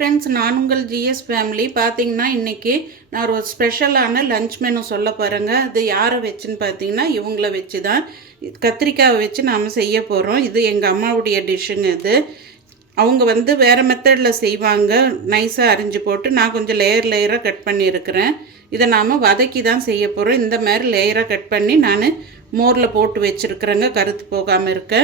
Friends நான் உங்கள் GS family பார்த்தீங்கன்னா இன்றைக்கி நான் ஒரு ஸ்பெஷலான லஞ்ச் மெனு சொல்ல போகிறேங்க அது யாரை வச்சுன்னு பார்த்தீங்கன்னா இவங்கள வச்சு தான் கத்திரிக்காவை வச்சு நாம் செய்ய போகிறோம் இது எங்கள் அம்மாவுடைய டிஷ்ஷுங்க இது. அவங்க வந்து வேறு மெத்தடில் செய்வாங்க. நைஸாக அரிஞ்சு போட்டு நான் கொஞ்சம் லேயர் லேயராக கட் பண்ணியிருக்கிறேன். இதை நாம் வதக்கி தான் செய்ய போகிறோம் இந்த மாதிரி லேயராக கட் பண்ணி நான் மோரில் போட்டு வச்சுருக்குறேங்க கருத்து போகாமல் இருக்க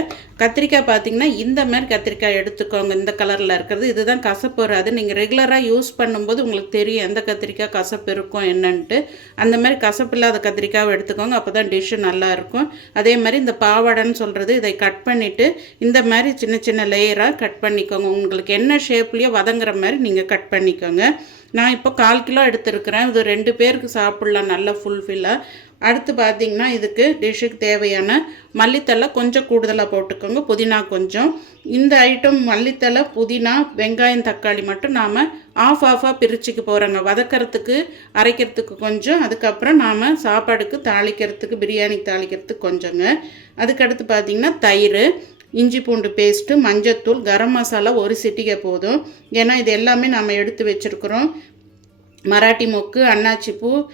கத்திரிக்காய் பார்த்தீங்கன்னா இந்த மாதிரி கத்திரிக்காய் எடுத்துக்கோங்க. இந்த கலரில் இருக்கிறது. இதுதான் கசப்பு வராது. நீங்கள் ரெகுலராக யூஸ் பண்ணும்போது உங்களுக்கு தெரியும் எந்த கத்திரிக்காய் கசப்பு இருக்கும் என்னன்ட்டு. அந்த மாதிரி கசப்பு இல்லாத கத்திரிக்காவை எடுத்துக்கோங்க. அப்போ தான் டிஷ்ஷு நல்லாயிருக்கும் அதே மாதிரி இந்த பாவாடைன்னு சொல்கிறது இதை கட் பண்ணிவிட்டு இந்த மாதிரி சின்ன சின்ன லேயராக கட் பண்ணிக்கோங்க. உங்களுக்கு என்ன ஷேப்லேயோ வதங்குற மாதிரி நீங்கள் கட் பண்ணிக்கோங்க. நான் இப்போ கால் கிலோ எடுத்துருக்கிறேன். இது ரெண்டு பேருக்கு சாப்பிட்லாம். நல்லா ஃபுல்ஃபில்லாக அடுத்து பார்த்தீங்கன்னா இதுக்கு டிஷ்ஷுக்கு தேவையான மல்லித்தலை கொஞ்சம் கூடுதலாக போட்டுக்கோங்க. புதினா கொஞ்சம். இந்த ஐட்டம் மல்லித்தலை புதினா வெங்காயம் தக்காளி மட்டும் நாம் ஆஃப் ஆஃபாக பிரிச்சுக்க போகிறோங்க வதக்கிறதுக்கு அரைக்கிறதுக்கு கொஞ்சம். அதுக்கப்புறம் நாம் சாப்பாடுக்கு தாளிக்கிறதுக்கு பிரியாணிக்கு தாளிக்கிறதுக்கு கொஞ்சங்க. அதுக்கடுத்து பார்த்திங்கன்னா தயிர் இஞ்சி பூண்டு பேஸ்ட்டு மஞ்சத்தூள் கரம் மசாலா ஒரு சிட்டிகை போதும். ஏன்னா இது எல்லாமே நம்ம எடுத்து வச்சுருக்குறோம். மராட்டி மொக்கு அன்னாச்சி பூ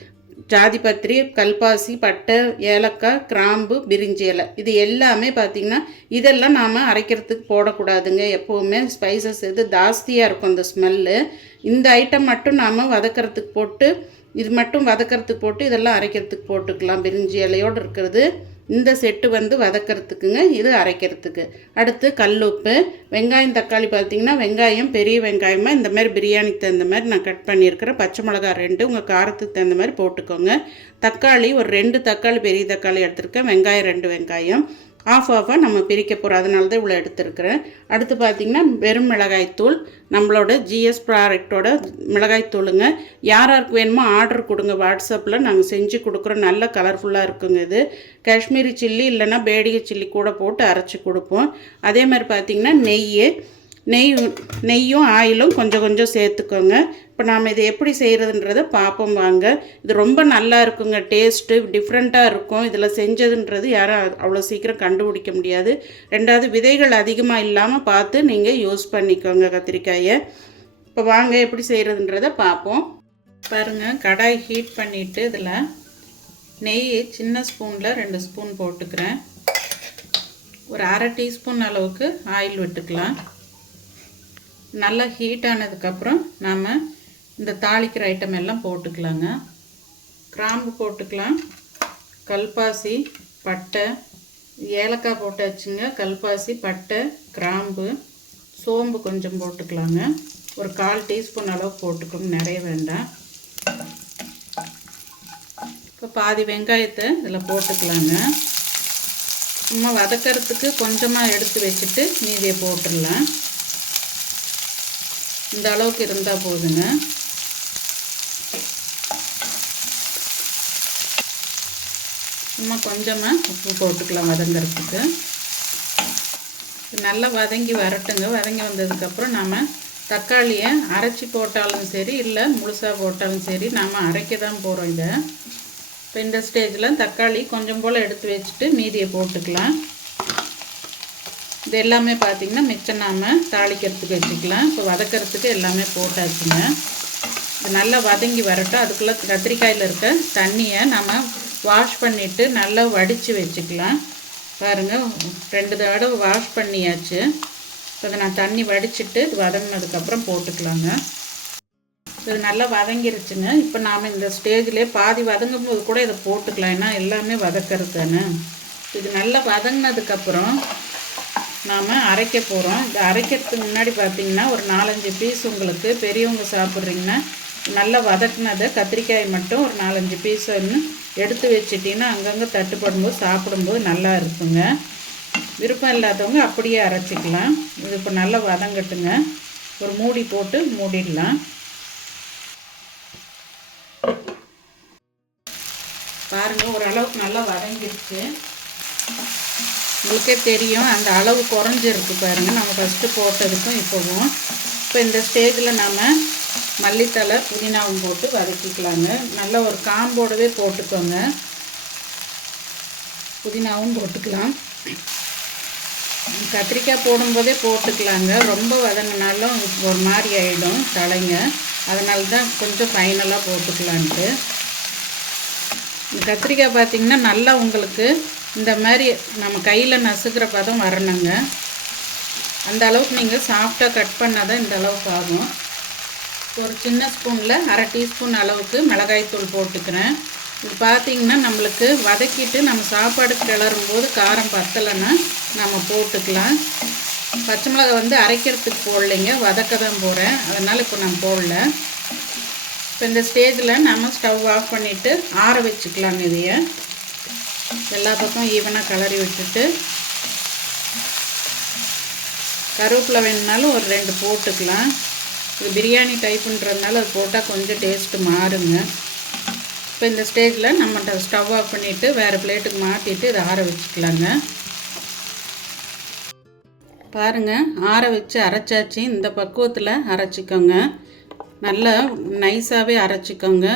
ஜாதிபத்திரி கல்பாசி பட்டை ஏலக்காய் கிராம்பு பிரிஞ்சி இலை. இது எல்லாமே பார்த்திங்கன்னா இதெல்லாம் நாம் அரைக்கிறதுக்கு போடக்கூடாதுங்க. எப்போவுமே ஸ்பைசஸ் இது ஜாஸ்தியாக இருக்கும் இந்த ஸ்மெல்லு இந்த ஐட்டம் மட்டும் நாம் வதக்கிறதுக்கு போட்டு இது மட்டும் வதக்கிறதுக்கு போட்டு இதெல்லாம் அரைக்கிறதுக்கு போட்டுக்கலாம். பிரிஞ்சி இலையோடு இருக்கிறது. இந்த செட்டு வந்து வதக்கிறதுக்குங்க இது அரைக்கிறதுக்கு. அடுத்து கல்லுப்பு வெங்காயம் தக்காளி பார்த்திங்கன்னா வெங்காயம் பெரிய வெங்காயமாக இந்த மாதிரி பிரியாணிக்கு தகுந்த மாதிரி நான் கட் பண்ணியிருக்கிறேன். பச்சை மிளகா ரெண்டு உங்கள் காரத்துக்கு தகுந்த மாதிரி போட்டுக்கோங்க. தக்காளி ஒரு ரெண்டு தக்காளி பெரிய தக்காளி எடுத்திருக்கேன். வெங்காயம் ரெண்டு வெங்காயம். ஆஃப் ஆஃபாக நம்ம பிரிக்க போகிறோம் அதனால தான் இவ்வளோ எடுத்துருக்குறேன். அடுத்து பார்த்திங்கன்னா வெறும் மிளகாய்த்தூள் நம்மளோட ஜிஎஸ் ப்ராடக்டோட மிளகாய்த்தூளுங்க யார் யாருக்கு வேணுமோ ஆர்டர் கொடுங்க. வாட்ஸ்அப்பில் நாங்கள் செஞ்சு கொடுக்குறோம். நல்ல கலர்ஃபுல்லாக இருக்குங்க இது. காஷ்மீரி சில்லி இல்லைன்னா பேடிகை சில்லி கூட போட்டு அரைச்சி கொடுப்போம். அதே மாதிரி பார்த்திங்கன்னா நெய் நெய் நெய்யும் ஆயிலும் கொஞ்சம் கொஞ்சம் சேர்த்துக்கோங்க. இப்போ நாம் இதை எப்படி செய்கிறதுன்றதை பார்ப்போம் வாங்க. இது ரொம்ப நல்லா இருக்குங்க டேஸ்ட்டு டிஃப்ரெண்ட்டாக இருக்கும். இதில் செஞ்சதுன்றது யாரும் அவ்வளோ சீக்கிரம் கண்டுபிடிக்க முடியாது. ரெண்டாவது விதைகள் அதிகமாக இல்லாமல் பார்த்து நீங்கள் யூஸ் பண்ணிக்கோங்க கத்திரிக்காயை. இப்போ வாங்க எப்படி செய்கிறதுன்றதை பார்ப்போம் பாருங்கள் கடாய் ஹீட் பண்ணிவிட்டு இதில் நெய் சின்ன ஸ்பூனில் ரெண்டு ஸ்பூன் போட்டுக்கிறேன். ஒரு அரை டீஸ்பூன் அளவுக்கு ஆயில் விட்டுக்கலாம். நல்லா ஹீட் ஆனதுக்கப்புறம் நாம் இந்த தாளிக்கிற ஐட்டம் எல்லாம் போட்டுக்கலாங்க. கிராம்பு போட்டுக்கலாம். கல்பாசி பட்டை ஏலக்காய் போட்டாச்சுங்க கல்பாசி பட்டை கிராம்பு சோம்பு கொஞ்சம் போட்டுக்கலாங்க. ஒரு கால் டீஸ்பூன் அளவு போட்டுக்கணும். நிறைய வேண்டாம். இப்போ பாதி வெங்காயத்தை இதில் போட்டுக்கலாங்க. சும்மா வதக்கிறதுக்கு கொஞ்சமாக எடுத்து வச்சுட்டு மீதியை போட்டுடலாம். இந்த அளவுக்கு இருந்தால் போதுங்க. சும்மா கொஞ்சமாக உப்பு போட்டுக்கலாம் வதங்கிறதுக்கு. நல்லா வதங்கி வரட்டுங்க. வதங்கி வந்ததுக்கப்புறம் நாம் தக்காளியை அரைச்சி போட்டாலும் சரி இல்லை முழுசாக போட்டாலும் சரி நாம் அரைக்க தான் போகிறோம் இதை. இப்போ இந்த ஸ்டேஜில் தக்காளி கொஞ்சம் போல் எடுத்து வச்சுட்டு மீதியை போட்டுக்கலாம். இது எல்லாமே பார்த்திங்கன்னா மிச்சம் நாம் தாளிக்கிறதுக்கு வச்சுக்கலாம். இப்போ வதக்கிறதுக்கு எல்லாமே போட்டாச்சுங்க. இது நல்லா வதங்கி வரட்டும். அதுக்குள்ளே கத்திரிக்காயில் இருக்க தண்ணியை நம்ம வாஷ் பண்ணிவிட்டு நல்லா வடித்து வச்சுக்கலாம். பாருங்கள் ரெண்டு தடவை வாஷ் பண்ணியாச்சு. இப்போ அதை நான் தண்ணி வடிச்சிட்டு இது வதங்கினதுக்கப்புறம் போட்டுக்கலாங்க. இது நல்லா வதங்கிருச்சுங்க. இப்போ நாம் இந்த ஸ்டேஜ்லேயே பாதி வதங்கும் போது கூட இதை போட்டுக்கலாம். ஏன்னா எல்லாமே வதக்கிறது தானே. இது நல்லா வதங்கினதுக்கப்புறம் நாம் அரைக்க போகிறோம் இது அரைக்கிறதுக்கு முன்னாடி பார்த்தீங்கன்னா ஒரு நாலஞ்சு பீஸ் உங்களுக்கு பெரியவங்க சாப்பிட்றீங்கன்னா நல்லா வதக்குனதை கத்திரிக்காய் மட்டும் ஒரு நாலஞ்சு பீஸ் ஒன்று எடுத்து வச்சிட்டிங்கன்னா அங்கங்கே தட்டுப்படும்போது சாப்பிடும்போது நல்லா இருக்குங்க. விருப்பம் இல்லாதவங்க அப்படியே அரைச்சிக்கலாம். இது இப்போ நல்லா வதங்கட்டுங்க. ஒரு மூடி போட்டு மூடிடலாம். பாருங்கள் ஓரளவுக்கு நல்லா வதங்கிருச்சு உங்களுக்கே தெரியும் அந்த அளவு குறைஞ்சிருக்கு பாருங்கள் நம்ம ஃபஸ்ட்டு போட்டதுக்கும் இப்போவும். இப்போ இந்த ஸ்டேஜில் நம்ம மல்லித்தலை புதினாவும் போட்டு வதக்கிக்கலாங்க. நல்ல ஒரு காம்போடவே போட்டுக்கோங்க. புதினாவும் போட்டுக்கலாம். கத்திரிக்காய் போடும்போதே போட்டுக்கலாங்க. ரொம்ப வதங்கினாலும் ஒரு மாதிரி ஆகிடும் தலைங்க. அதனால தான் கொஞ்சம் ஃபைனலாக போட்டுக்கலான்ட்டு. கத்திரிக்காய் பார்த்திங்கன்னா நல்லா உங்களுக்கு இந்த மாதிரி நம்ம கையில் நசுக்கிற பதம் வரணுங்க. அந்த அளவுக்கு நீங்கள் சாஃப்டாக கட் பண்ணால் தான் இந்த அளவுக்கு ஆகும். ஒரு சின்ன ஸ்பூனில் அரை டீஸ்பூன் அளவுக்கு மிளகாய்த்தூள் போட்டுக்கிறேன். இது பார்த்திங்கன்னா நம்மளுக்கு வதக்கிட்டு நம்ம சாப்பாடு கிளறும் போது காரம் பத்தலைன்னா நம்ம போட்டுக்கலாம். பச்சை மிளகாய் வந்து அரைக்கிறதுக்கு போடலைங்க வதக்க தான் போகிறேன் அதனால் இப்போ நான் போடல. இப்போ இந்த ஸ்டேஜில் நம்ம ஸ்டவ் ஆஃப் பண்ணிவிட்டு ஆற வச்சுக்கலாங்க இதையை. எல்லா பக்கம் ஈவனாக கிளறி விட்டுட்டு கருவேப்பிலை வேணுனாலும் ஒரு ரெண்டு போட்டுக்கலாம். இது பிரியாணி டைப்புன்றதுனால அது போட்டால் கொஞ்சம் டேஸ்ட்டு மாறுங்க. இப்போ இந்த ஸ்டேஜில் நம்ம ஸ்டவ் ஆஃப் பண்ணிவிட்டு வேறு பிளேட்டுக்கு மாற்றிட்டு இதை ஆற வச்சுக்கலாங்க. பாருங்கள் ஆற வச்சு அரைச்சாச்சு. இந்த பக்குவத்தில் அரைச்சிக்கோங்க. நல்லா நைஸாகவே அரைச்சிக்கோங்க.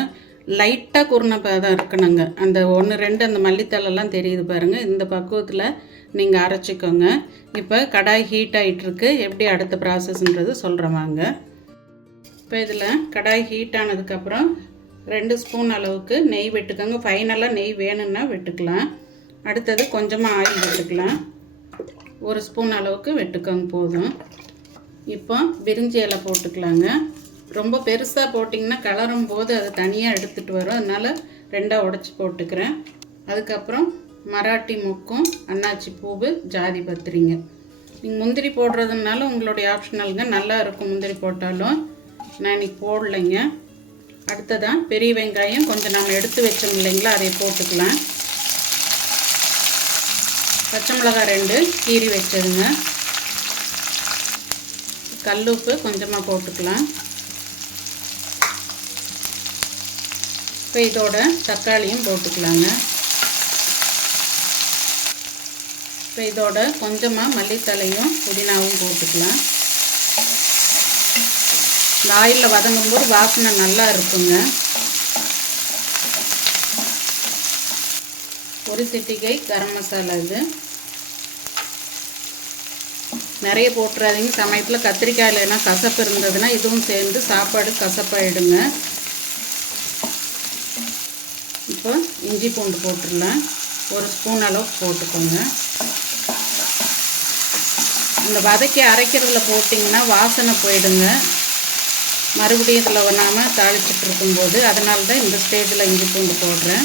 லைட்டாக குருணை தான் இருக்கணுங்க. அந்த ஒன்று ரெண்டு அந்த மல்லித்தலைலாம் தெரியுது பாருங்கள் இந்த பக்குவத்தில் நீங்கள் அரைச்சிக்கோங்க. இப்போ கடாய் ஹீட் ஆகிட்டுருக்கு எப்படி அடுத்த ப்ராசஸ்ன்றது சொல்கிறேன் வாங்க. இப்போ இதில் கடாய் ஹீட் ஆனதுக்கப்புறம் ரெண்டு ஸ்பூன் அளவுக்கு நெய் விட்டுக்கோங்க. ஃபைனலாக நெய் வேணும்னா விட்டுக்கலாம். அடுத்தது கொஞ்சமாக ஆயில் விட்டுக்கலாம். ஒரு ஸ்பூன் அளவுக்கு வெட்டுக்கோங்க போதும். இப்போ பிரிஞ்சி இலை போட்டுக்கலாங்க. ரொம்ப பெருசாக போட்டிங்கன்னா கலரும் போது அது தனியாக எடுத்துகிட்டு வரும். அதனால் ரெண்டாக உடச்சி போட்டுக்கிறேன். அதுக்கப்புறம் மராட்டி முக்கும் அன்னாச்சி பூவு ஜாதி பத்திரிங்க. நீங்கள் முந்திரி போடுறதுனால உங்களுடைய ஆப்ஷனலுங்க நல்லா இருக்கும் முந்திரி போட்டாலும். நான் இன்னைக்கு போடலைங்க. அடுத்ததான் பெரிய வெங்காயம் கொஞ்சம் நம்ம எடுத்து வச்சோம் இல்லைங்களா அதை போட்டுக்கலாம். பச்சை மிளகாய் ரெண்டு கீரி வச்சதுங்க. கல்லுப்பு கொஞ்சமாக போட்டுக்கலாம். இப்போ இதோட தக்காளியும் போட்டுக்கலாங்க. இப்போ இதோட கொஞ்சமாக மல்லித்தலையும் புதினாவும் போட்டுக்கலாம். இந்த ஆயிலில் வதங்கும்போது வாசனை நல்லா இருக்குங்க. ஒரு சிட்டிகை கரம் மசாலா இது. நிறைய போட்டுறாதீங்க. சமயத்தில் கத்திரிக்காயில் ஏன்னா கசப்பு இருந்ததுன்னா இதுவும் சேர்ந்து சாப்பாடு கசப்பாயிடுங்க. இப்போ இஞ்சி பூண்டு போட்டுடலாம் ஒரு ஸ்பூன் அளவு போட்டுக்கோங்க. இந்த வதக்கி அரைக்கிறதுல போட்டிங்கன்னா வாசனை போயிடுங்க. மறுபடியும் இதில் நாம் தாளிச்சிட்டு இருக்கும்போது அதனால தான் இந்த ஸ்டேஜில் இஞ்சி பூண்டு போடுறேன்.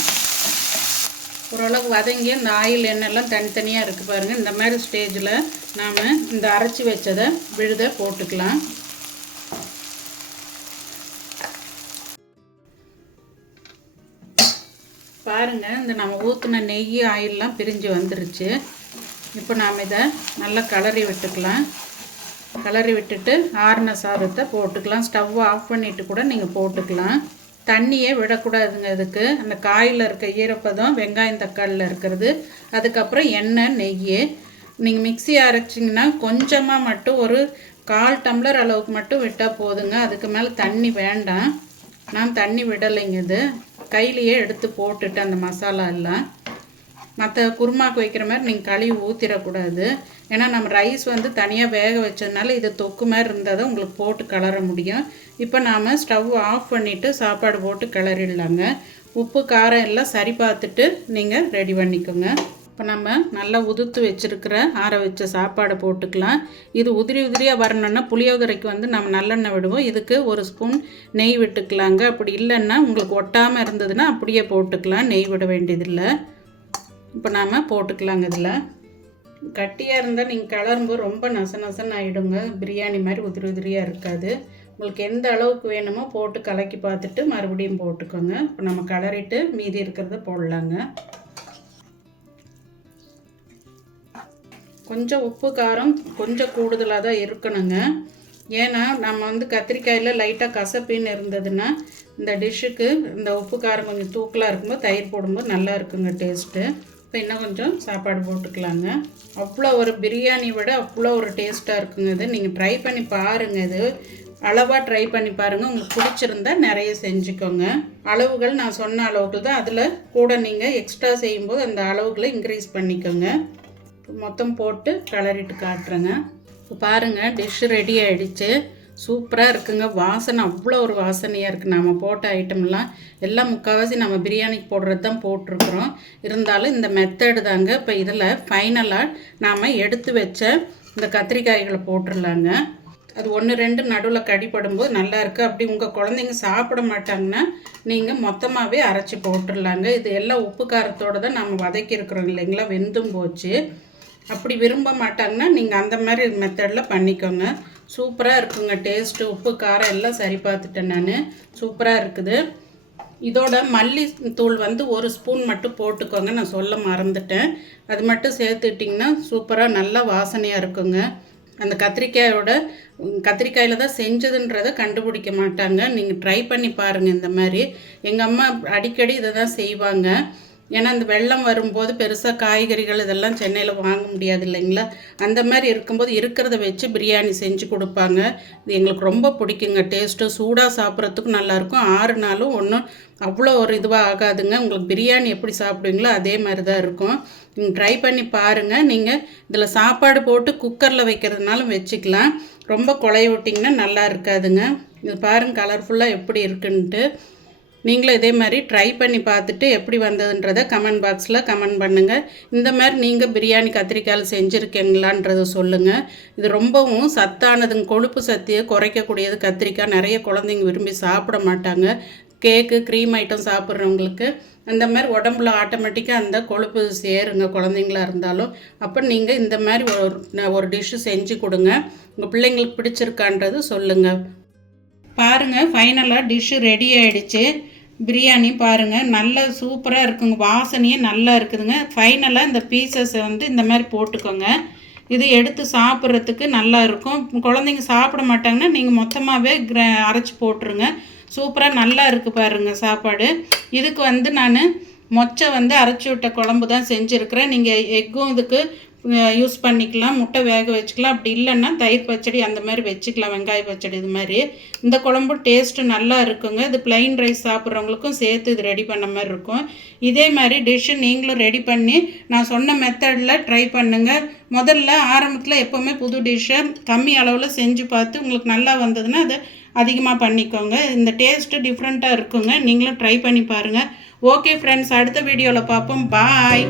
ஓரளவு வதங்கி இந்த ஆயில் எண்ணெய்லாம் தனித்தனியாக இருக்குது பாருங்கள் இந்த மாதிரி ஸ்டேஜில் நாம் இந்த அரைச்சி வச்சதை விழுத போட்டுக்கலாம். பாருங்கள் இந்த நம்ம ஊற்றின நெய் ஆயிலெலாம் பிரிஞ்சு வந்துருச்சு. இப்போ நாம் இதை நல்லா கலரி விட்டுக்கலாம். கலரி விட்டுட்டு ஆறின சாதத்தை போட்டுக்கலாம். ஸ்டவ் ஆஃப் பண்ணிவிட்டு கூட நீங்கள் போட்டுக்கலாம். தண்ணியே விடக்கூடாதுங்க இதுக்கு. அந்த காயில் இருக்க ஈரப்பதம் வெங்காயம் தக்காளியில் இருக்கிறது அதுக்கப்புறம் எண்ணெய் நெய் நீங்கள் மிக்சி அரைச்சிங்கன்னா கொஞ்சமாக மட்டும் ஒரு கால் டம்ளர் அளவுக்கு மட்டும் விட்டால் போதுங்க. அதுக்கு மேலே தண்ணி வேண்டாம். நான் தண்ணி விடலைங்க இது. கையிலையே எடுத்து போட்டுட்டு அந்த மசாலா எல்லாம். மற்ற குருமாக்கு வைக்கிற மாதிரி நீங்கள் கழுவி ஊற்றிடக்கூடாது ஏன்னா நம்ம ரைஸ் வந்து தனியாக வேக வச்சதுனால இது தொக்கு மாதிரி இருந்தால் தான் உங்களுக்கு போட்டு கிளற முடியும். இப்போ நாம் ஸ்டவ் ஆஃப் பண்ணிவிட்டு சாப்பாடு போட்டு கிளறிடலாங்க. உப்பு காரம் எல்லாம் சரி பார்த்துட்டு நீங்கள் ரெடி பண்ணிக்கோங்க. இப்போ நம்ம நல்லா உதுத்து வச்சுருக்கிற ஆற வச்ச சாப்பாடை போட்டுக்கலாம். இது உதிரி உதிரியாக வரணுன்னா புளியோதரைக்கு வந்து நம்ம நல்லெண்ணெய் விடுவோம். இதுக்கு ஒரு ஸ்பூன் நெய் விட்டுக்கலாங்க. அப்படி இல்லைன்னா உங்களுக்கு ஒட்டாமல் இருந்ததுன்னா அப்படியே போட்டுக்கலாம். நெய் விட வேண்டியதில்லை. இப்போ நாம் போட்டுக்கலாங்க இதில். கட்டியாக இருந்தால் நீங்கள் கிளரும்போது ரொம்ப நச நசன்னு ஆகிடுங்க பிரியாணி மாதிரி உதிரி உதிரியாக இருக்காது. உங்களுக்கு எந்த அளவுக்கு வேணுமோ போட்டு கலக்கி பார்த்துட்டு மறுபடியும் போட்டுக்கோங்க. இப்போ நம்ம கலரிட்டு மீதி இருக்கிறத போடலாங்க. கொஞ்சம் உப்பு காரம் கொஞ்சம் கூடுதலாக தான் இருக்கணுங்க. ஏன்னா நம்ம வந்து கத்திரிக்காயில் லைட்டாக கசப்பின்னு இருந்ததுன்னா இந்த டிஷ்ஷுக்கு இந்த உப்பு காரம் கொஞ்சம் தூக்கலாக இருக்கும்போது தயிர் போடும்போது நல்லா இருக்குங்க டேஸ்ட்டு இப்போ இன்னும் கொஞ்சம் சாப்பாடு போட்டுக்கலாங்க. அவ்வளோ ஒரு பிரியாணி விட அவ்வளோ ஒரு டேஸ்ட்டாக இருக்குங்க இது. நீங்கள் ட்ரை பண்ணி பாருங்கள் இது. அளவாக ட்ரை பண்ணி பாருங்கள் உங்களுக்கு பிடிச்சிருந்தா நிறைய செஞ்சுக்கோங்க. அளவுகள் நான் சொன்ன அளவுக்கு தான் அதில் கூட நீங்கள் எக்ஸ்ட்ரா செய்யும்போது அந்த அளவுகளை இன்க்ரீஸ் பண்ணிக்கோங்க. மொத்தம் போட்டு கிளறிட்டு காட்டுறேங்க. இப்போ பாருங்கள் டிஷ் ரெடி ஆகிடுச்சு சூப்பராக இருக்குங்க. வாசனை அவ்வளோ ஒரு வாசனையாக இருக்குது நம்ம போட்ட ஐட்டம்லாம் எல்லாம் முக்கால்வாசி நம்ம பிரியாணிக்கு போடுறது தான் போட்டிருக்கிறோம். இருந்தாலும் இந்த மெத்தடு தாங்க. இப்போ இதில் ஃபைனலாக நாம் எடுத்து வச்ச இந்த கத்திரிக்காய்களை போட்டுடலாங்க அது ஒன்று ரெண்டு நடுவில் கடிப்படும்போது நல்லாயிருக்கு அப்படி உங்கள் குழந்தைங்க சாப்பிட மாட்டாங்கன்னா நீங்கள் மொத்தமாகவே அரைச்சி போட்டுடலாங்க இது எல்லாம் உப்பு காரத்தோடு தான் நம்ம வதக்கியிருக்கிறோம் இல்லைங்களா? வெந்தும் போச்சு. அப்படி விரும்ப மாட்டாங்கன்னா நீங்கள் அந்த மாதிரி மெத்தடில் பண்ணிக்கோங்க. சூப்பராக இருக்குங்க. டேஸ்ட்டு உப்பு காரம் எல்லாம் சரி பார்த்துட்டேன் நான். சூப்பராக இருக்குது. இதோட மல்லி தூள் வந்து ஒரு ஸ்பூன் மட்டும் போட்டுக்கோங்க. நான் சொல்ல மறந்துட்டேன். அது மட்டும் சேர்த்துட்டிங்கன்னா சூப்பராக நல்லா வாசனையாக இருக்குங்க. அந்த கத்திரிக்காயோட கத்திரிக்காயில் தான் செஞ்சதுன்றதை கண்டுபிடிக்க மாட்டாங்க. நீங்கள் ட்ரை பண்ணி பாருங்கள் இந்த மாதிரி. எங்கள் அம்மா அடிக்கடி இதை தான் செய்வாங்க. ஏன்னா இந்த வெள்ளம் வரும்போது பெருசாக காய்கறிகள் இதெல்லாம் சென்னையில் வாங்க முடியாது இல்லைங்களா? அந்த மாதிரி இருக்கும்போது இருக்கிறத வச்சு பிரியாணி செஞ்சு கொடுப்பாங்க. இது எங்களுக்கு ரொம்ப பிடிக்குங்க. டேஸ்ட்டு சூடாக சாப்பிட்றதுக்கும் நல்லாயிருக்கும் ஆறு நாளும் ஒன்றும் அவ்வளோ ஒரு இதுவாக ஆகாதுங்க. உங்களுக்கு பிரியாணி எப்படி சாப்பிடுவீங்களோ அதே மாதிரி தான் இருக்கும். நீங்கள் ட்ரை பண்ணி பாருங்கள் நீங்கள் இதில் சாப்பாடு போட்டு குக்கரில் வைக்கிறதுனாலும் வச்சுக்கலாம். ரொம்ப குழைய விட்டிங்கன்னா நல்லா இருக்காதுங்க. இது பாருங்கள் கலர்ஃபுல்லாக எப்படி இருக்குன்ட்டு. நீங்களும் இதே மாதிரி ட்ரை பண்ணி பார்த்துட்டு எப்படி வந்ததுன்றதை கமெண்ட் பாக்ஸில் கமெண்ட் பண்ணுங்கள் இந்த மாதிரி நீங்கள் பிரியாணி கத்திரிக்காயில் செஞ்சுருக்கீங்களான்றதை சொல்லுங்கள் இது ரொம்பவும் சத்தானதுங்க கொழுப்பு சத்தியை குறைக்கக்கூடியது கத்திரிக்காய். நிறைய குழந்தைங்க விரும்பி சாப்பிட மாட்டாங்க. கேக்கு க்ரீம் ஐட்டம் சாப்பிட்றவங்களுக்கு அந்த மாதிரி உடம்புல ஆட்டோமேட்டிக்காக அந்த கொழுப்பு சேருங்க குழந்தைங்களா இருந்தாலும். அப்போ நீங்கள் இந்த மாதிரி ஒரு ஒரு டிஷ்ஷு செஞ்சு கொடுங்க. உங்கள் பிள்ளைங்களுக்கு பிடிச்சிருக்கான்றது சொல்லுங்கள் பாருங்கள் ஃபைனலாக டிஷ்ஷு ரெடி ஆகிடுச்சு பிரியாணி பாருங்கள் நல்ல சூப்பராக இருக்குங்க. வாசனையே நல்லா இருக்குதுங்க. ஃபைனலாக இந்த பீசஸை வந்து இந்த மாதிரி போட்டுக்கோங்க. இது எடுத்து சாப்பிட்றதுக்கு நல்லா இருக்கும். குழந்தைங்க சாப்பிட மாட்டாங்கன்னா நீங்கள் மொத்தமாகவே கிர அரைச்சி போட்டுருங்க. சூப்பராக நல்லா இருக்குது பாருங்கள் சாப்பாடு. இதுக்கு வந்து நான் மொச்சை வந்து அரைச்சி விட்ட குழம்பு தான் செஞ்சுருக்கிறேன். நீங்கள் எக்கும் இதுக்கு யூஸ் பண்ணிக்கலாம் முட்டை வேக வச்சுக்கலாம். அப்படி இல்லைன்னா தயிர் பச்சடி அந்த மாதிரி வச்சுக்கலாம் வெங்காய பச்சடி இது மாதிரி. இந்த குழம்பு டேஸ்ட்டு நல்லா இருக்குங்க. இது பிளைன் ரைஸ் சாப்பிட்றவங்களுக்கும் சேர்த்து இது ரெடி பண்ண மாதிரி இருக்கும். இதே மாதிரி டிஷ்ஷு நீங்களும் ரெடி பண்ணி நான் சொன்ன மெத்தடில் ட்ரை பண்ணுங்கள் முதல்ல ஆரம்பத்தில் எப்போவுமே புது டிஷ்ஷை கம்மி அளவில் செஞ்சு பார்த்து உங்களுக்கு நல்லா வந்ததுன்னா அதை அதிகமாக பண்ணிக்கோங்க. இந்த டேஸ்ட்டு டிஃப்ரெண்ட்டாக இருக்குங்க. நீங்களும் ட்ரை பண்ணி பாருங்கள் ஓகே ஃப்ரெண்ட்ஸ் அடுத்த வீடியோவில் பார்ப்போம். பாய்